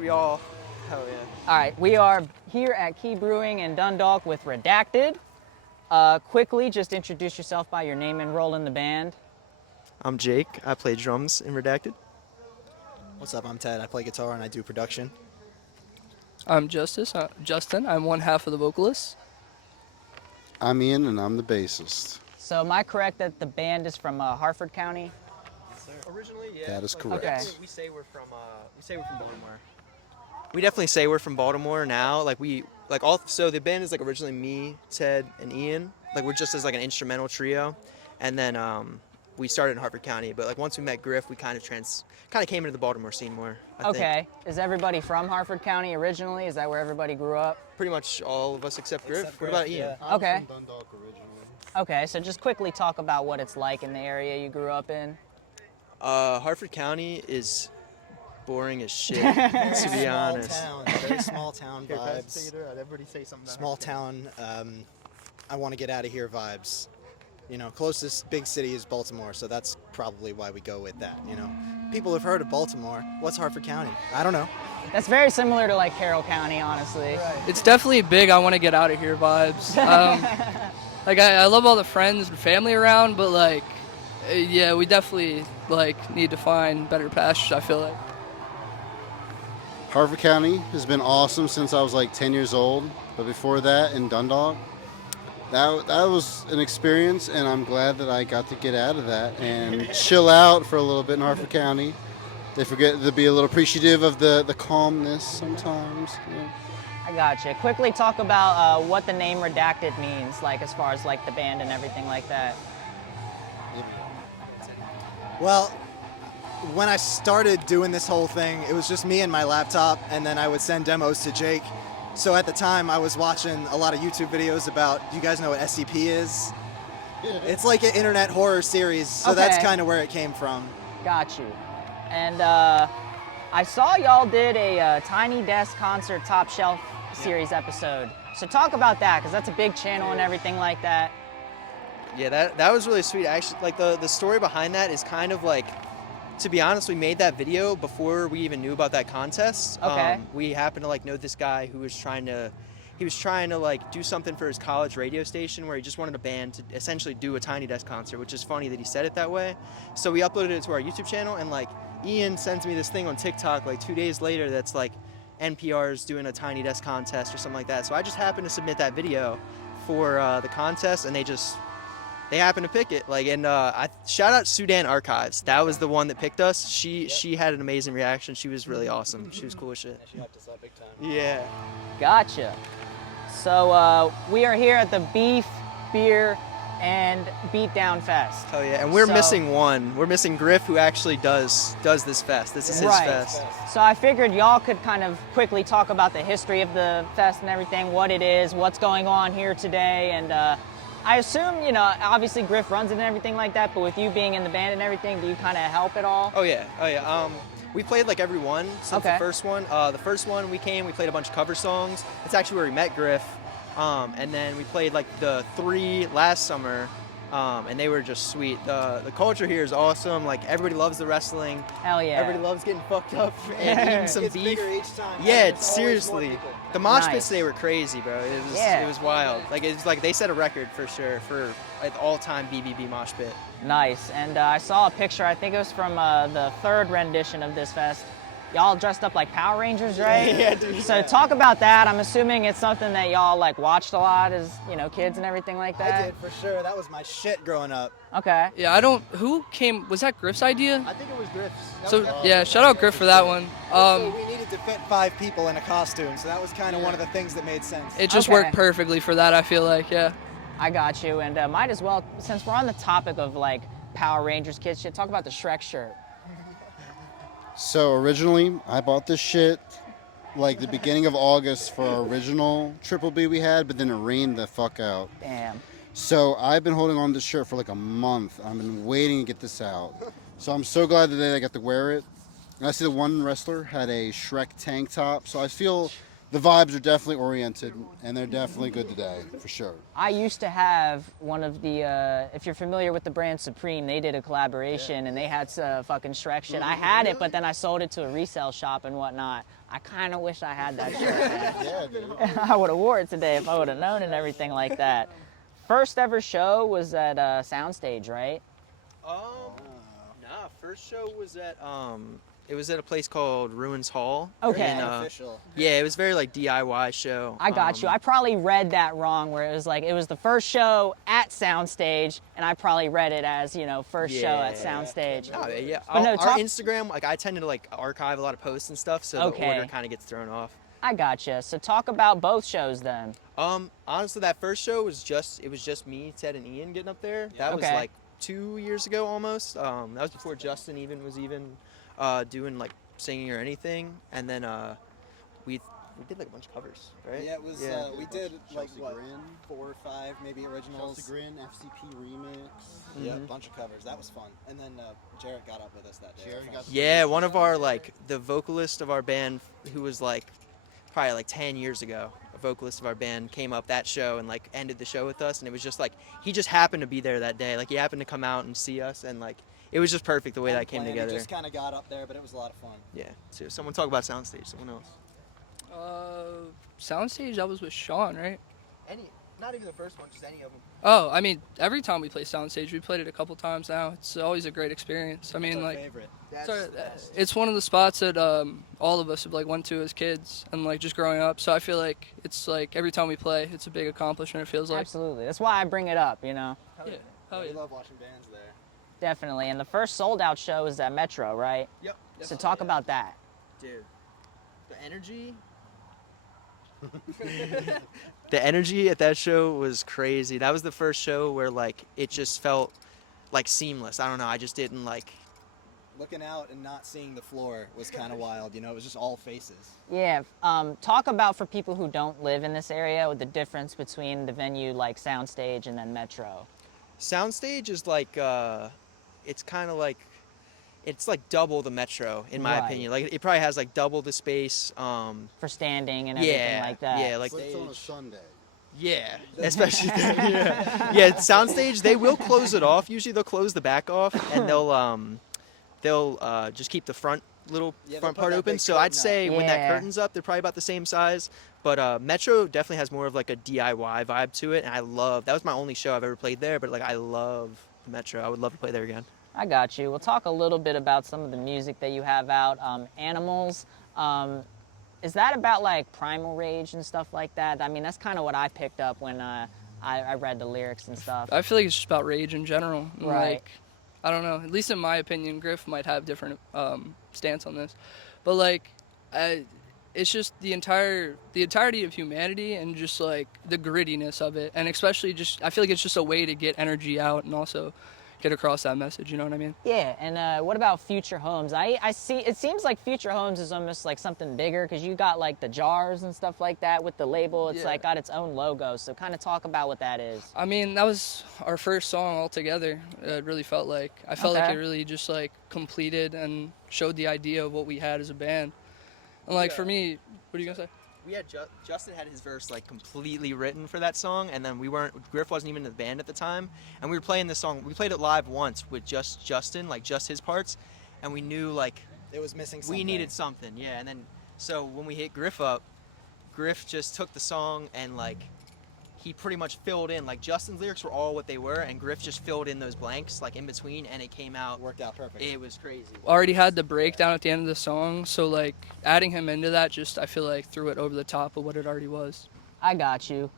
We all, hell yeah. All right, we are here at Key Brewing in Dundalk with Redacted. Quickly, just introduce yourself by your name and role in the band. I'm Jake. I play drums in Redacted. What's up? I'm Ted. I play guitar and I do production. I'm Justin. I'm one half of the vocalists. I'm Ian, and I'm the bassist. So am I correct that the band is from Harford County? Originally, yeah. That is correct. Okay. We say we're from Baltimore. We definitely say we're from Baltimore now. So the band is like originally me, Ted, and Ian. Like we're just as like an instrumental trio, and then we started in Harford County. But like once we met Griff, we kind of came into the Baltimore scene more. I think. Is everybody from Harford County originally? Is that where everybody grew up? Pretty much all of us except Griff. What about Ian? I'm Okay. from Dundalk originally. Okay, so just quickly talk about what it's like in the area you grew up in. Harford County is boring as shit, to be honest. Small town, very small town vibes. Everybody say something. Small town, I want to get out of here vibes. You know, closest big city is Baltimore, so that's probably why we go with that, you know. People have heard of Baltimore. What's Harford County? I don't know. That's very similar to like Carroll County, honestly. It's definitely big I want to get out of here vibes. I love all the friends and family around, but yeah, we definitely need to find better pastures, I feel like. Harford County has been awesome since I was like 10 years old, but before that in Dundalk, that was an experience, and I'm glad that I got to get out of that and chill out for a little bit in Harford County. They forget to be a little appreciative of the calmness sometimes. Yeah. I gotcha. Quickly talk about what the name Redacted means, like as far as like the band and everything like that. Well, when I started doing this whole thing, it was just me and my laptop, and then I would send demos to Jake. So at the time, I was watching a lot of YouTube videos about, do you guys know what SCP is? It's like an internet horror series, so that's Okay. kind of where it came from. Got you. And I saw y'all did a Tiny Desk Concert Top Shelf series episode. So talk about that, because that's a big channel and everything like that. Yeah, that was really sweet. Actually, like the story behind that is kind of like, to be honest, we made that video before we even knew about that contest. Okay. We happened to like know this guy who was trying to like do something for his college radio station where he just wanted a band to essentially do a Tiny Desk concert, which is funny that he said it that way. So we uploaded it to our YouTube channel, and like Ian sends me this thing on TikTok like 2 days later that's like NPR's doing a Tiny Desk contest or something like that. So I just happened to submit that video for the contest, and they happened to pick it. I shout out Sudan Archives. That was the one that picked us. She had an amazing reaction. She was really awesome. She was cool as shit. She helped us out big time. Yeah. Gotcha. So we are here at the Beef, Beer, and Beatdown Fest. Oh yeah, and we're So- missing one. We're missing Griff, who actually does this fest. This is his Right. fest. So I figured y'all could kind of quickly talk about the history of the fest and everything, what it is, what's going on here today, and I assume, obviously Griff runs it and everything like that, but with you being in the band and everything, do you kind of help at all? Oh yeah. We played like every one since Okay. the first one. The first one we played a bunch of cover songs. It's actually where we met Griff. And then we played like the 3 last summer, and they were just sweet. The culture here is awesome. Like everybody loves the wrestling. Hell yeah. Everybody loves getting fucked up and eating some It's beef. bigger each time. Yeah, There's always more seriously. people. The mosh Nice. pits today were crazy, bro. Yeah. It was wild. Like it was like they set a record for sure for like all-time BBB mosh pit. Nice. And I saw a picture, I think it was from the 3rd rendition of this fest. Y'all dressed up like Power Rangers, right? Yeah, dude. So talk about that. I'm assuming it's something that y'all like watched a lot as, kids and everything like that. I did for sure. That was my shit growing up. Okay. Yeah, was that Griff's idea? I think it was Griff's. Yeah, shout out Griff for that one. So we needed to fit 5 people in a costume, so that was kind of one of the things that made sense. It just Okay. worked perfectly for that, I feel like, yeah. I got you. And might as well, since we're on the topic of like Power Rangers kids shit, talk about the Shrek shirt. So originally, I bought this shit like the beginning of August for our original Triple B we had, but then it rained the fuck out. Damn. So I've been holding on to this shirt for like a month. I've been waiting to get this out. So I'm so glad today I got to wear it. And I see the one wrestler had a Shrek tank top, so I feel the vibes are definitely oriented, and they're definitely good today, for sure. I used to have one of the, if you're familiar with the brand Supreme, they did a collaboration and they had fucking Shrek shit. I had it, but then I sold it to a resale shop and whatnot. I kind of wish I had that shirt, man. Yeah, dude. I would have wore it today if I would have known and everything like that. First ever show was at Soundstage, right? Nah, first show was at it was at a place called Ruins Hall. Okay. in, Official. Yeah, it was very like DIY show. I got you. I probably read that wrong, where it was like it was the first show at Soundstage, and I probably read it as first show at Soundstage. Oh, yeah. But no, Our Instagram, like I tended to like archive a lot of posts and stuff, so Okay. the order kind of gets thrown off. I gotcha. So talk about both shows then. Honestly, that first show was just me, Ted, and Ian getting up there. That was Okay. like 2 years ago almost. That was before Justin was doing like singing or anything. And then we did like a bunch of covers, right? Yeah, it was. Yeah. We did like Chelsea what, Grin. 4 or 5 maybe originals. Chelsea Grin, FCP remix. Yeah, a Mhm. bunch of covers. That was fun. And then Jarrett got up with us that day. Jarrett got to- Yeah, one of our like the vocalist of our band, who was like probably like 10 years ago, a vocalist of our band came up that show and like ended the show with us, and it was just like he just happened to be there that day. Like he happened to come out and see us, and like it was just perfect the way that came together. Just kind of got up there, but it was a lot of fun. Yeah. So someone talk about Soundstage. Someone else. Soundstage, that was with Sean, right? Not even the first one, just any of them. Oh, I mean, every time we play Soundstage, we played it a couple times now. It's always a great experience. I mean, It's our like, favorite. it's one of the spots that all of us have like went to as kids and like just growing up. So I feel like it's like every time we play, it's a big accomplishment. It feels like. Absolutely. That's why I bring it up. Yeah. Oh, We yeah. love watching bands there. Definitely. And the first sold out show was at Metro, right? Yep. So talk about that. Dude, the energy. The energy at that show was crazy. That was the first show where like it just felt like seamless. I don't know. I just didn't like. Looking out and not seeing the floor was kind of wild. It was just all faces. Yeah. Talk about, for people who don't live in this area, the difference between the venue like Soundstage and then Metro. Soundstage is like it's kind of like it's like double the Metro in my Right. opinion. Like it probably has like double the space. For standing and everything like that. Yeah, like It's on a Sunday. yeah, especially yeah. Soundstage, they will close it off. Usually they'll close the back off and they'll just keep the front little Yeah, front they'll put part that open. big So I'd curtain up. say when that Yeah. curtain's up, they're probably about the same size. But Metro definitely has more of like a DIY vibe to it, and that was my only show I've ever played there. But like I love Metro. I would love to play there again. I got you. We'll talk a little bit about some of the music that you have out. Animals. Is that about like primal rage and stuff like that? I mean, that's kind of what I picked up when I read the lyrics and stuff. I feel like it's just about rage in general. And, Right. Like, I don't know. At least in my opinion, Griff might have different stance on this, but like, it's just the entirety of humanity and just like the grittiness of it, and especially just I feel like it's just a way to get energy out and also get across that message. You know what I mean? Yeah, and what about Future Homes? I see, it seems like Future Homes is almost like something bigger, because you got like the jars and stuff like that with the label. It's Yeah. like got its own logo, so kind of talk about what that is. I mean, that was our first song altogether. It really felt like I felt like Okay. it really just like completed and showed the idea of what we had as a band. And like for me, what are you gonna say? We had Justin had his verse like completely written for that song, and then Griff wasn't even in the band at the time, and we were playing this song. We played it live once with just Justin, like just his parts, and we knew like It was missing something. we needed something, yeah. And then so when we hit Griff up, Griff just took the song and like he pretty much filled in, like Justin's lyrics were all what they were, and Griff just filled in those blanks like in between, and it came out. Worked out perfect. It was crazy. Already had the breakdown at the end of the song, so like adding him into that just I feel like threw it over the top of what it already was. I got you.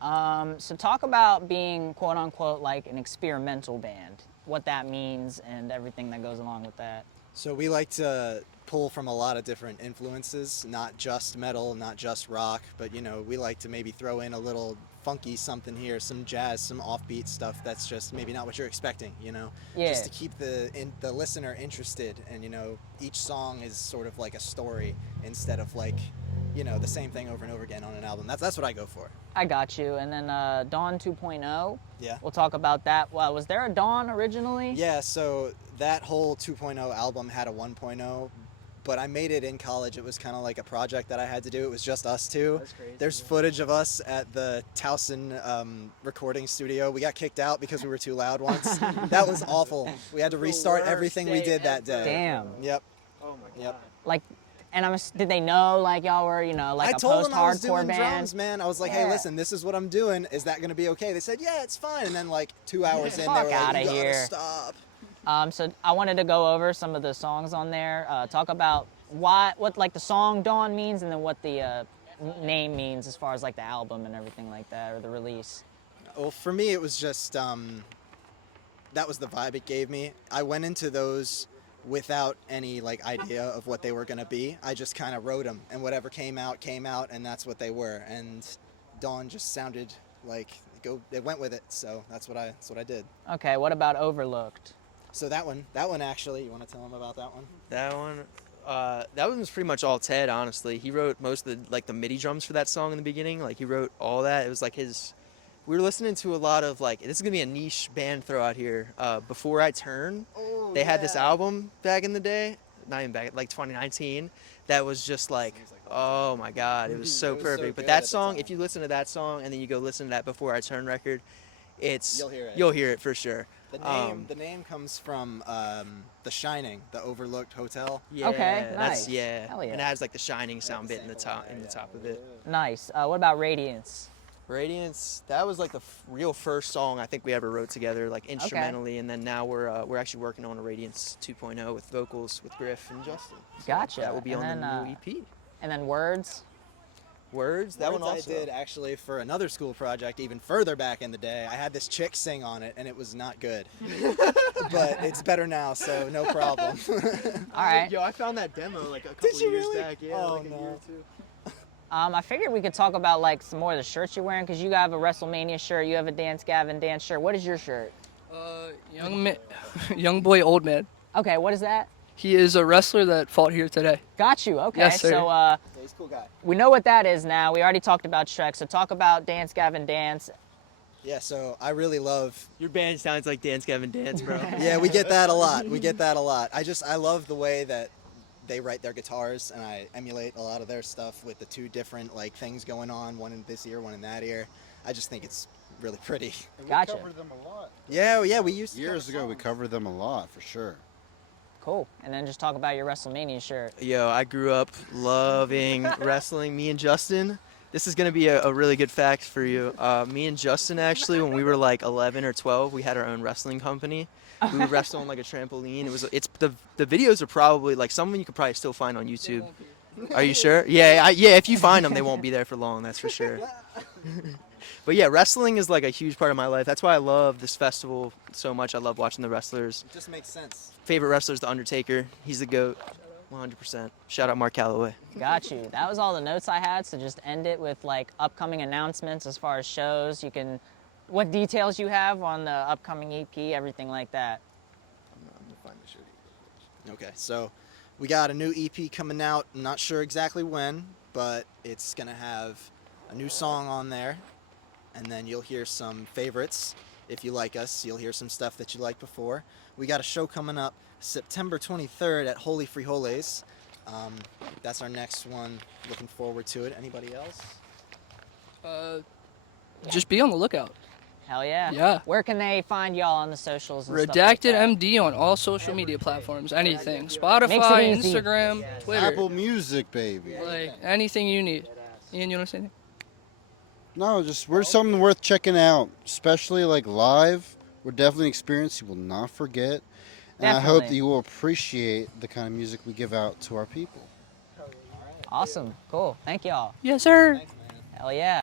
So talk about being quote unquote like an experimental band, what that means and everything that goes along with that. So we like to pull from a lot of different influences, not just metal, not just rock, but we like to maybe throw in a little funky something here, some jazz, some offbeat stuff that's just maybe not what you're expecting, Yeah. just to keep the listener interested. And each song is sort of like a story instead of like the same thing over and over again on an album. That's what I go for. I got you. And then Dawn 2.0. Yeah. We'll talk about that. Well, was there a Dawn originally? Yeah, so that whole 2.0 album had a 1.0, but I made it in college. It was kind of like a project that I had to do. It was just us two. That's crazy. There's footage of us at the Towson recording studio. We got kicked out because we were too loud once. That was awful. We had to restart worst everything we day did that ever. day. Damn. Yep. Oh my god. Yep. Like, and did they know like y'all were, like I a told them I was post-hardcore doing band? drums, man. I was like, hey, Yeah. listen, this is what I'm doing. Is that going to be okay? They said, yeah, it's fine. And then like 2 hours in, they Fuck were like, outta you gotta here. stop. So I wanted to go over some of the songs on there. Talk about what like the song "Dawn" means, and then what the name means as far as like the album and everything like that, or the release. Well, for me, it was just that was the vibe it gave me. I went into those without any like idea of what they were gonna be. I just kind of wrote them, and whatever came out, and that's what they were. And Dawn just sounded like it went with it. So that's what I did. Okay, what about "Overlooked"? So that one actually, you want to tell them about that one? That one was pretty much all Ted, honestly. He wrote most of the MIDI drums for that song in the beginning. Like he wrote all that. It was like his. We were listening to a lot of like, this is gonna be a niche band throw out here. Before I Turn, they had this album back in the day, not even back, like 2019. That was just like, oh my god, it was so It was so perfect. But good that at the song, time. if you listen to that song and then you go listen to that Before I Turn record, You'll hear it. You'll hear it for sure. The name comes from The Shining, the overlooked hotel. Yeah, Okay, that's nice. yeah. Hell yeah. And it has like the Shining sound bit in the sample top in there, the top of it. Nice. What about "Radiance"? Radiance, that was like the real first song I think we ever wrote together, like instrumentally, and then now we're actually working on a Radiance 2.0 with vocals with Griff and Justin. So Gotcha. That will be And on then, the new EP. And then "Words." Words, that one Words also. I did actually for another school project even further back in the day. I had this chick sing on it, and it was not good. But it's better now, so no problem. All right. Yo, I found that demo like a couple you years really? back. Yeah, Oh, like a year no. or two. I figured we could talk about like some more of the shirts you're wearing, because you have a WrestleMania shirt, you have a Dance Gavin Dance shirt. What is your shirt? Young boy, old man. Okay, what is that? He is a wrestler that fought here today. Got you. Okay. Yes, sir. So He's a cool guy. we know what that is now. We already talked about Shrek. So talk about Dance Gavin Dance. Yeah, so I really love. Your band sounds like Dance Gavin Dance, bro. Yeah, we get that a lot. I love the way that they write their guitars, and I emulate a lot of their stuff with the two different like things going on, one in this ear, one in that ear. I just think it's really pretty. And Gotcha. We covered them a lot. Yeah, we used to Years ago, we covered them a lot for sure. Cool. And then just talk about your WrestleMania shirt. Yo, I grew up loving wrestling. Me and Justin, this is going to be a really good fact for you. Me and Justin, actually, when we were like 11 or 12, we had our own wrestling company. We would wrestle on like a trampoline. The videos are probably like some of them you could probably still find on YouTube. Are you sure? Yeah, if you find them, they won't be there for long, that's for sure. But yeah, wrestling is like a huge part of my life. That's why I love this festival so much. I love watching the wrestlers. It just makes sense. Favorite wrestler is The Undertaker. He's the GOAT, 100%. Shout out Mark Calloway. Got you. That was all the notes I had. So just end it with like upcoming announcements as far as shows. What details you have on the upcoming EP, everything like that. I'm gonna find the shirt. Okay, so we got a new EP coming out. I'm not sure exactly when, but it's gonna have a new song on there, and then you'll hear some favorites. If you like us, you'll hear some stuff that you liked before. We got a show coming up September 23rd at Holy Frijoles. That's our next one. Looking forward to it. Anybody else? Just be on the lookout. Hell yeah. Yeah. Where can they find y'all on the socials and stuff like Redacted that? MD on all social media platforms. Anything. Makes Spotify, it easy. Instagram, Twitter. Apple Music, baby. Like anything you need. Ian, you want to say anything? No, we're something worth checking out, especially like live. We're definitely an experience you will not forget. And I hope Definitely. that you will appreciate the kind of music we give out to our people. Awesome. Cool. Thank y'all. Yes, sir. Hell yeah.